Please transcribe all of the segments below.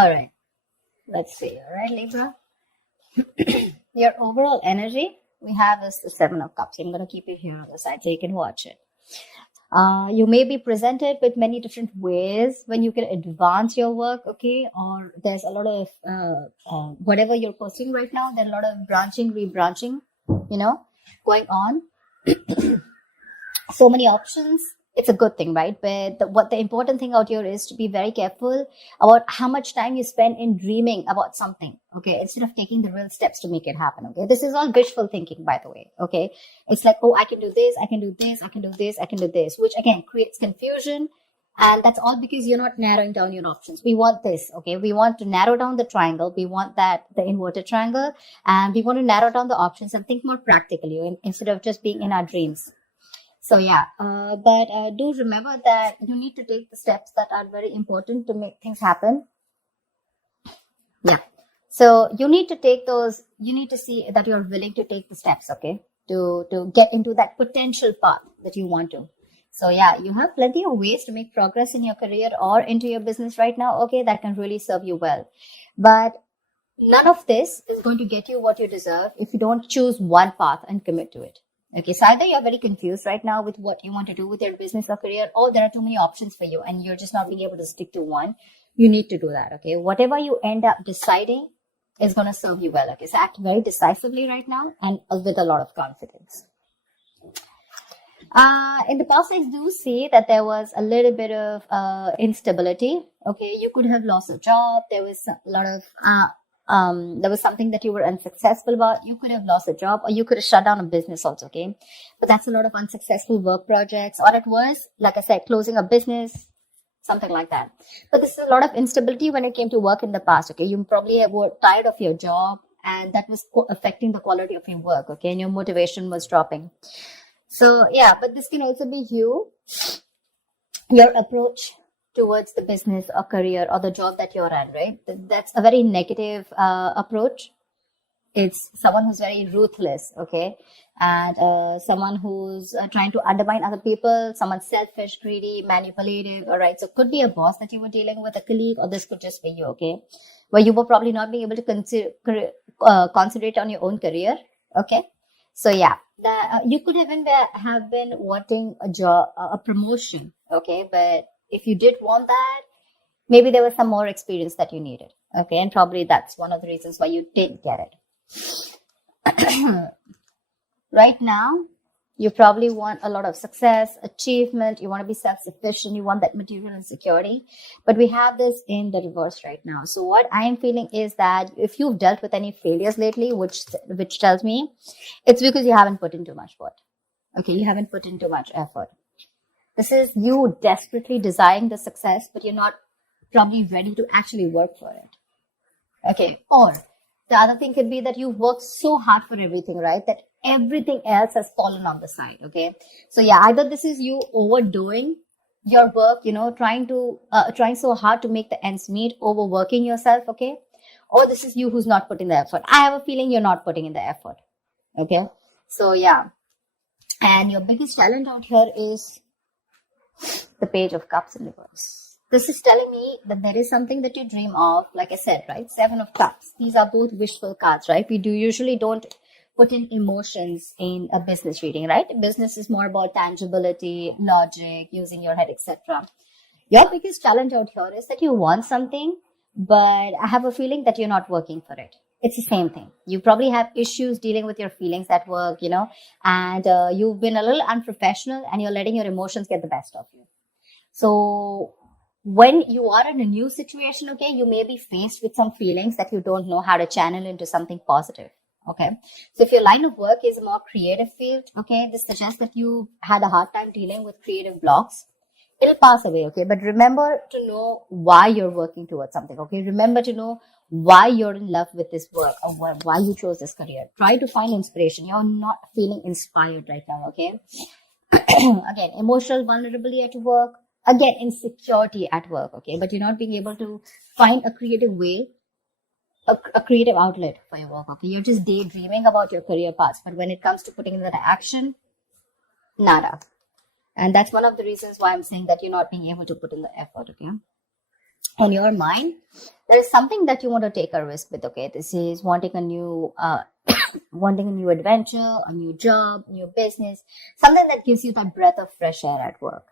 All right, let's see. All right, Libra. Your overall energy, we have is the Seven of Cups. I'm going to keep it here on the side so you can watch it. You may be presented with many different ways when you can advance your work, okay? Or there's a lot of whatever you're pursuing right now, there's a lot of branching, rebranching, going on. So many options. It's a good thing, right? But what the important thing out here is to be very careful about how much time you spend in dreaming about something, okay? Instead of taking the real steps to make it happen, okay? This is all wishful thinking, by the way, okay? It's like, oh, I can do this, I can do this, I can do this, I can do this, which again creates confusion. And that's all because you're not narrowing down your options. We want this, okay? We want to narrow down the triangle. We want the inverted triangle, and we want to narrow down the options and think more practically instead of just being in our dreams. So yeah, but do remember that you need to take the steps that are very important to make things happen. Yeah. So you need to take those, you need to see that you're willing to take the steps, okay, to get into that potential path that you want to. So yeah, you have plenty of ways to make progress in your career or into your business right now, okay, that can really serve you well. But none of this is going to get you what you deserve if you don't choose one path and commit to it. Okay, so either you're very confused right now with what you want to do with your business or career, or there are too many options for you and you're just not being able to stick to one. You need to do that, okay? Whatever you end up deciding is going to serve you well, okay? So act very decisively right now and with a lot of confidence. In the past, I do see that there was a little bit of instability, okay? You could have lost a job. There was a lot of there was something that you were unsuccessful about. You could have lost a job, or you could have shut down a business also, okay? But that's a lot of unsuccessful work projects, or it was, like I said, closing a business, something like that. But this is a lot of instability when it came to work in the past, okay? You probably were tired of your job, and that was affecting the quality of your work, okay? And your motivation was dropping. So yeah, but this can also be your approach towards the business or career or the job that you're in, right? That's a very negative approach. It's someone who's very ruthless, okay? And someone who's trying to undermine other people, someone selfish, greedy, manipulative, all right? So it could be a boss that you were dealing with, a colleague, or this could just be you, okay? Where you were probably not being able to concentrate on your own career, okay? So yeah, you could even have been wanting a job, a promotion, okay? But if you did want that, maybe there was some more experience that you needed, okay? And probably that's one of the reasons why you didn't get it. Right now, you probably want a lot of success, achievement. You want to be self-sufficient. You want that material and security. But we have this in the reverse right now. So what I'm feeling is that if you've dealt with any failures lately, which tells me it's because you haven't put in too much work. Okay, you haven't put in too much effort. This is you desperately desiring the success, but you're not probably ready to actually work for it. Okay. Or the other thing could be that you've worked so hard for everything, right? That everything else has fallen on the side. Okay. So yeah, either this is you overdoing your work, trying so hard to make the ends meet, overworking yourself. Okay. Or this is you who's not putting the effort. I have a feeling you're not putting in the effort. Okay. So yeah. And your biggest challenge out here is the Page of Cups in reverse. This is telling me that there is something that you dream of, like I said, right? Seven of Cups. These are both wishful cards, right? We usually don't put in emotions in a business reading, right? Business is more about tangibility, logic, using your head, etc. Your biggest challenge out here is that you want something, but I have a feeling that you're not working for it. It's the same thing. You probably have issues dealing with your feelings at work, and you've been a little unprofessional and you're letting your emotions get the best of you. So when you are in a new situation, okay, you may be faced with some feelings that you don't know how to channel into something positive. Okay. So if your line of work is a more creative field, okay, this suggests that you had a hard time dealing with creative blocks. It'll pass away, okay? But remember to know why you're working towards something, okay? Remember to know why you're in love with this work or why you chose this career. Try to find inspiration. You're not feeling inspired right now, okay? Again, emotional vulnerability at work. Again, insecurity at work, okay? But you're not being able to find a creative way, a creative outlet for your work, okay? You're just daydreaming about your career paths. But when it comes to putting that action, nada. And that's one of the reasons why I'm saying that you're not being able to put in the effort, okay? on your mind, there is something that you want to take a risk with. Okay, this is wanting a new wanting a new adventure, a new job, new business, something that gives you that breath of fresh air at work.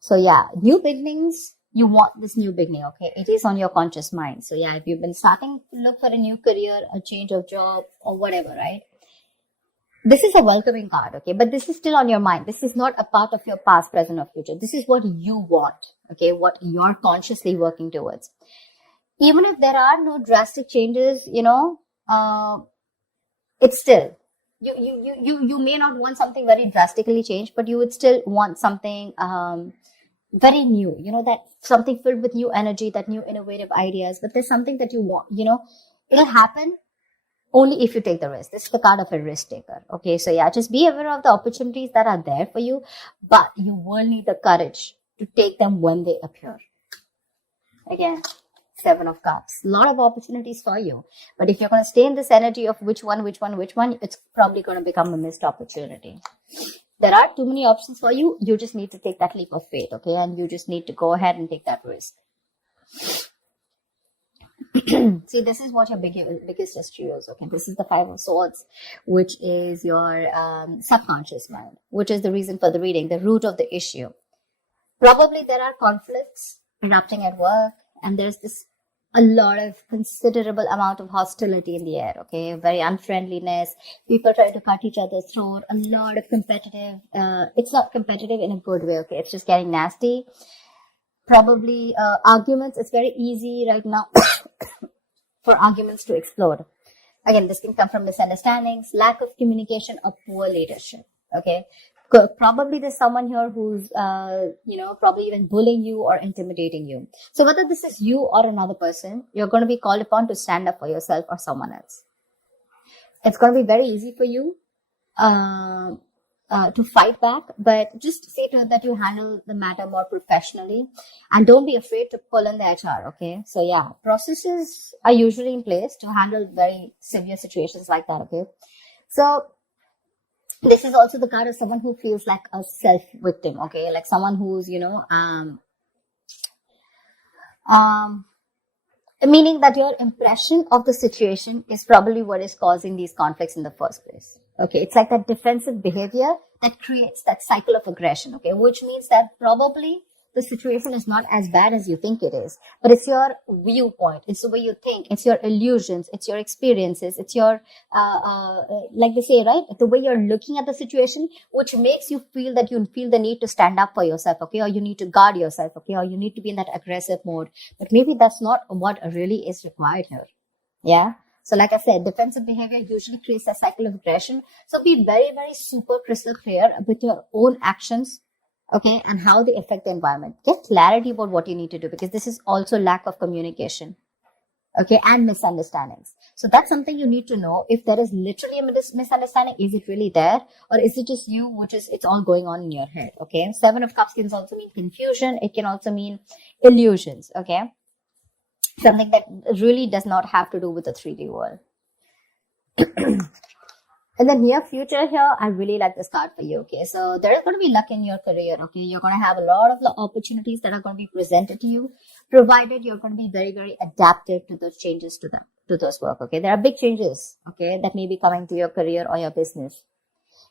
So yeah, new beginnings, you want this new beginning. Okay, it is on your conscious mind. So yeah, if you've been starting to look for a new career, a change of job, or whatever, right, this is a welcoming card. Okay, but this is still on your mind. This is not a part of your past, present, or future. This is what you want. Okay, what you're consciously working towards. Even if there are no drastic changes, it's still, you may not want something very drastically changed, but you would still want something very new, that something filled with new energy, that new innovative ideas. But there's something that you want, it'll happen only if you take the risk. This is the card of a risk taker. Okay, so yeah, just be aware of the opportunities that are there for you, but you will need the courage to take them when they appear. Again, Seven of Cups. A lot of opportunities for you. But if you're going to stay in this energy of which one, it's probably going to become a missed opportunity. There are too many options for you. You just need to take that leap of faith, okay? And you just need to go ahead and take that risk. See, this is what your biggest history is, okay? This is the Five of Swords, which is your subconscious mind, which is the reason for the reading, the root of the issue. Probably there are conflicts erupting at work, and there's a lot of considerable amount of hostility in the air, okay? Very unfriendliness, people trying to cut each other's throat, a lot of competitive, it's not competitive in a good way, okay? It's just getting nasty. Probably arguments, it's very easy right now for arguments to explode. Again, this can come from misunderstandings, lack of communication, or poor leadership, okay? Probably there's someone here who's, probably even bullying you or intimidating you. So whether this is you or another person, you're going to be called upon to stand up for yourself or someone else. It's going to be very easy for you to fight back, but just see to it that you handle the matter more professionally, and don't be afraid to pull in the HR, okay? So yeah, processes are usually in place to handle very severe situations like that, okay? So this is also the card of someone who feels like a self-victim, okay? Like someone who's, meaning that your impression of the situation is probably what is causing these conflicts in the first place. Okay, it's like that defensive behavior that creates that cycle of aggression, okay? Which means that probably the situation is not as bad as you think it is, but it's your viewpoint, it's the way you think, it's your illusions, it's your experiences, it's your like they say, right, the way you're looking at the situation, which makes you feel that you feel the need to stand up for yourself, okay, or you need to guard yourself, okay, or you need to be in that aggressive mode. But maybe that's not what really is required here. Yeah, so like I said, defensive behavior usually creates a cycle of aggression. So be very, very super crystal clear with your own actions, okay, and how they affect the environment. Get clarity about what you need to do, because this is also lack of communication, okay, and misunderstandings. So that's something you need to know. If there is literally a misunderstanding, is it really there, or is it just you, it's all going on in your head, okay? Seven of Cups can also mean confusion. It can also mean illusions, okay? Something that really does not have to do with the 3D world. In the near future here, I really like this card for you, okay? So there is going to be luck in your career, okay? You're going to have a lot of opportunities that are going to be presented to you, provided you're going to be very, very adaptive to those changes to those work, okay? There are big changes, okay, that may be coming to your career or your business.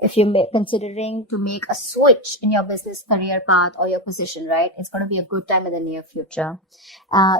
If you're considering to make a switch in your business career path or your position, right, it's going to be a good time in the near future.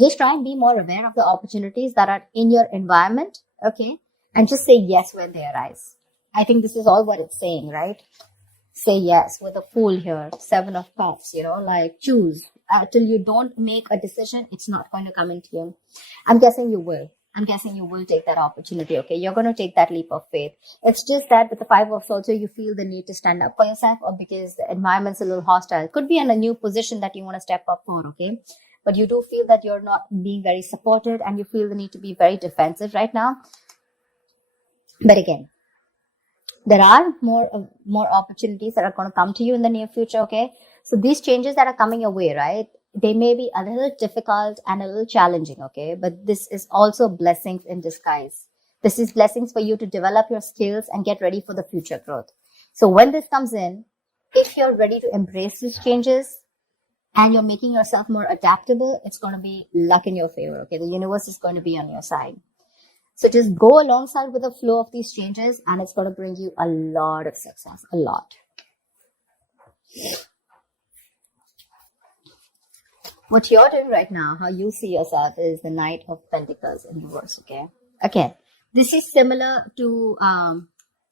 Just try and be more aware of the opportunities that are in your environment, okay? And just say yes when they arise. I think this is all what it's saying, right? Say yes with a Fool here, Seven of Cups, like choose. Till you don't make a decision, it's not going to come into you. I'm guessing you will. Take that opportunity, okay? You're going to take that leap of faith. It's just that with the Five of Swords, you feel the need to stand up for yourself, or because the environment's a little hostile. Could be in a new position that you want to step up for, okay? But you do feel that you're not being very supported, and you feel the need to be very defensive right now. But again, there are more opportunities that are going to come to you in the near future, okay? So these changes that are coming your way, right, they may be a little difficult and a little challenging, okay? But this is also blessings in disguise. This is blessings for you to develop your skills and get ready for the future growth. So when this comes in, if you're ready to embrace these changes, and you're making yourself more adaptable, it's going to be luck in your favor. Okay. The universe is going to be on your side. So just go alongside with the flow of these changes, and it's going to bring you a lot of success, a lot. What you're doing right now, how you see yourself, is the Knight of Pentacles in reverse, okay? Again, this is similar to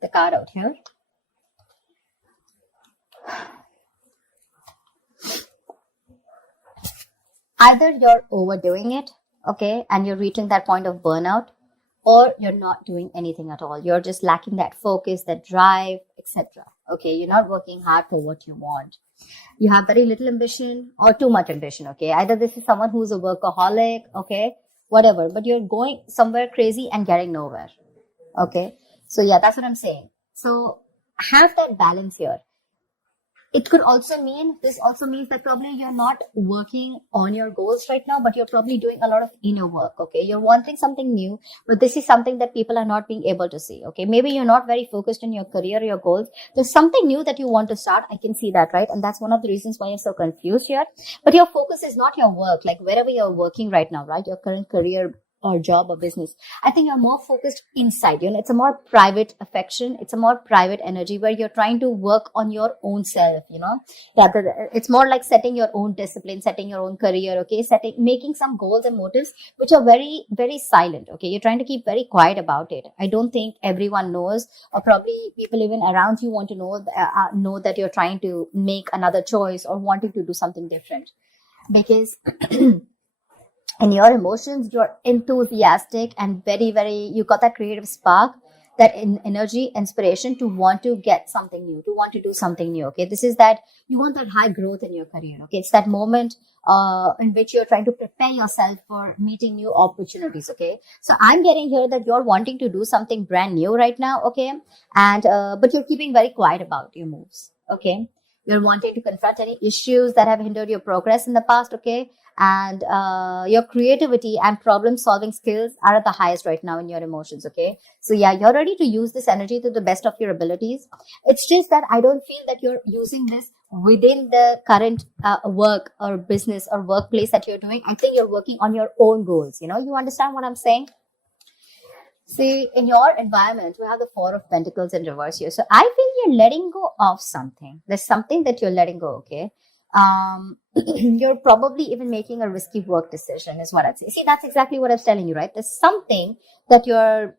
the card out here. Either you're overdoing it, okay, and you're reaching that point of burnout, or you're not doing anything at all. You're just lacking that focus, that drive, etc. Okay, you're not working hard for what you want. You have very little ambition or too much ambition, okay? Either this is someone who's a workaholic, okay, whatever, but you're going somewhere crazy and getting nowhere, okay? So yeah, that's what I'm saying. So have that balance here. It could also mean, this also means that probably you're not working on your goals right now, but you're probably doing a lot of inner work, okay? You're wanting something new, but this is something that people are not being able to see, okay? Maybe you're not very focused on your career, your goals. There's something new that you want to start. I can see that, right? And that's one of the reasons why you're so confused here. But your focus is not your work, like wherever you're working right now, right? Your current career or job or business. I think you're more focused inside. You know, it's a more private affection. It's a more private energy where you're trying to work on your own self, you know. It's more like setting your own discipline, setting your own career, okay, making some goals and motives which are very, very silent, okay. You're trying to keep very quiet about it. I don't think everyone knows, or probably people even around you want to know that you're trying to make another choice or wanting to do something different, because in your emotions, you're enthusiastic and very, very, you got that creative spark, that energy, inspiration to want to get something new, to want to do something new. Okay. This is that you want that high growth in your career. Okay. It's that moment, in which you're trying to prepare yourself for meeting new opportunities. Okay. So I'm getting here that you're wanting to do something brand new right now. Okay. And, but you're keeping very quiet about your moves. Okay. You're wanting to confront any issues that have hindered your progress in the past. Okay. And your creativity and problem solving skills are at the highest right now in your emotions. Okay. So yeah, you're ready to use this energy to the best of your abilities. It's just that I don't feel that you're using this within the current work or business or workplace that you're doing. I think you're working on your own goals. You know, you understand what I'm saying? See, in your environment, we have the Four of Pentacles in reverse here. So I feel you're letting go of something. There's something that you're letting go, okay? You're probably even making a risky work decision is what I'd say. See, that's exactly what I was telling you, right? There's something that you're,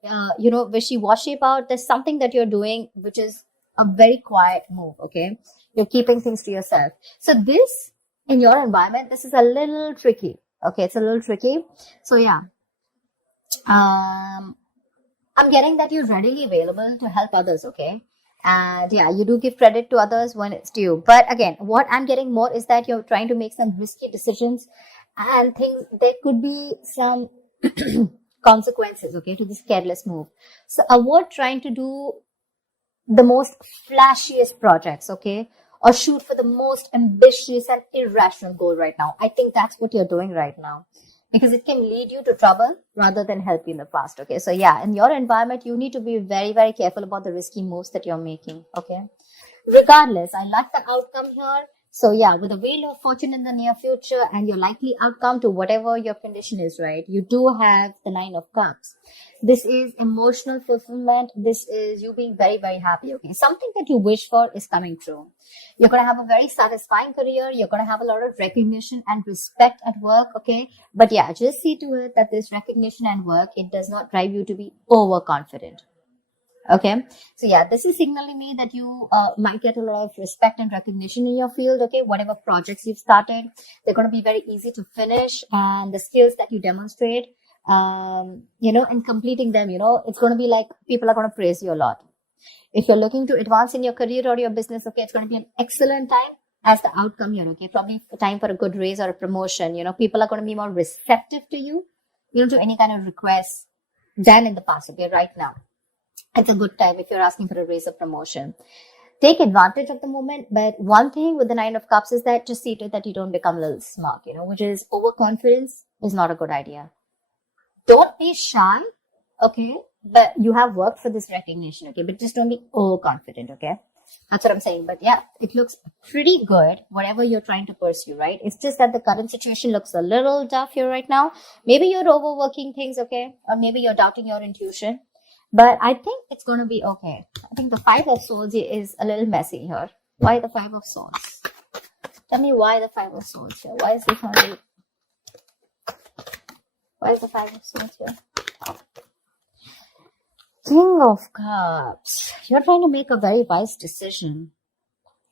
wishy-washy about. There's something that you're doing, which is a very quiet move, okay? You're keeping things to yourself. So this, in your environment, this is a little tricky, okay? It's a little tricky. So yeah. I'm getting that you're readily available to help others, okay? And yeah, you do give credit to others when it's due. But again, what I'm getting more is that you're trying to make some risky decisions and things, there could be some consequences, okay, to this careless move. So avoid trying to do the most flashiest projects, okay? Or shoot for the most ambitious and irrational goal right now. I think that's what you're doing right now, because it can lead you to trouble rather than help you in the past. Okay. So yeah, in your environment, you need to be very, very careful about the risky moves that you're making. Okay. Regardless, I like the outcome here. So yeah, with the Wheel of Fortune in the near future and your likely outcome to whatever your condition is, right? You do have the Nine of Cups. This is emotional fulfillment. This is you being very, very happy. Okay. Something that you wish for is coming true. You're going to have a very satisfying career. You're going to have a lot of recognition and respect at work. Okay. But yeah, just see to it that this recognition and work, it does not drive you to be overconfident. Okay. So yeah, this is signaling me that you might get a lot of respect and recognition in your field. Okay. Whatever projects you've started, they're going to be very easy to finish, and the skills that you demonstrate, and completing them, it's going to be like people are going to praise you a lot. If you're looking to advance in your career or your business, okay, it's going to be an excellent time as the outcome here. Okay. Probably time for a good raise or a promotion. People are going to be more receptive to you, to any kind of requests than in the past. Okay. Right now, it's a good time if you're asking for a raise or promotion. Take advantage of the moment. But one thing with the Nine of Cups is that just see to it that you don't become a little smug, which is overconfidence is not a good idea. Don't be shy, okay? But you have worked for this recognition, okay? But just don't be overconfident, okay? That's what I'm saying. But yeah, it looks pretty good, whatever you're trying to pursue, right? It's just that the current situation looks a little tough here right now. Maybe you're overworking things, okay? Or maybe you're doubting your intuition. But I think it's going to be okay. I think the Five of Swords is a little messy here. Why the Five of Swords? Tell me why the Five of Swords here. Why is this only... Why is the Five of Swords here? King of Cups. You're trying to make a very wise decision.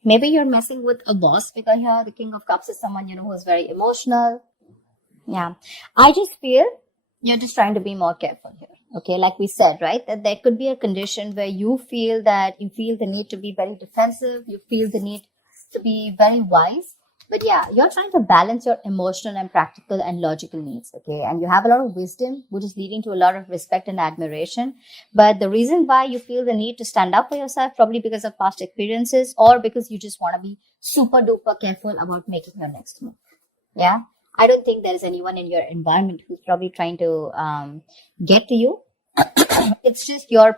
Maybe you're messing with a boss figure here. The King of Cups is someone, who is very emotional. Yeah. I just feel you're just trying to be more careful here. Okay, like we said, right? That there could be a condition where you feel the need to be very defensive. You feel the need to be very wise. But yeah, you're trying to balance your emotional and practical and logical needs, okay? And you have a lot of wisdom, which is leading to a lot of respect and admiration. But the reason why you feel the need to stand up for yourself, probably because of past experiences or because you just want to be super duper careful about making your next move. Yeah? I don't think there is anyone in your environment who's probably trying to get to you. It's just your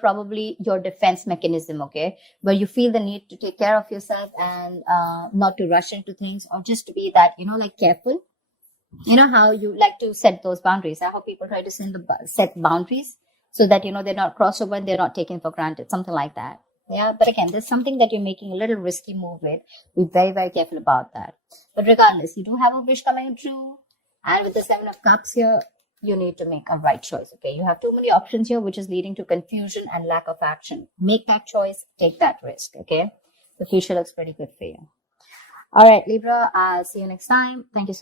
defense mechanism, okay, where you feel the need to take care of yourself and not to rush into things, or just to be that careful. You know how you like to set those boundaries. I hope people try to set boundaries so that they're not crossed over and they're not taken for granted, something like that. Yeah, but again, there's something that you're making a little risky move with. Be very, very careful about that. But regardless, you do have a wish coming true, and with the Seven of Cups here, you need to make a right choice, okay? You have too many options here, which is leading to confusion and lack of action. Make that choice, take that risk, okay? The future looks pretty good for you. All right, Libra, I'll see you next time. Thank you so much.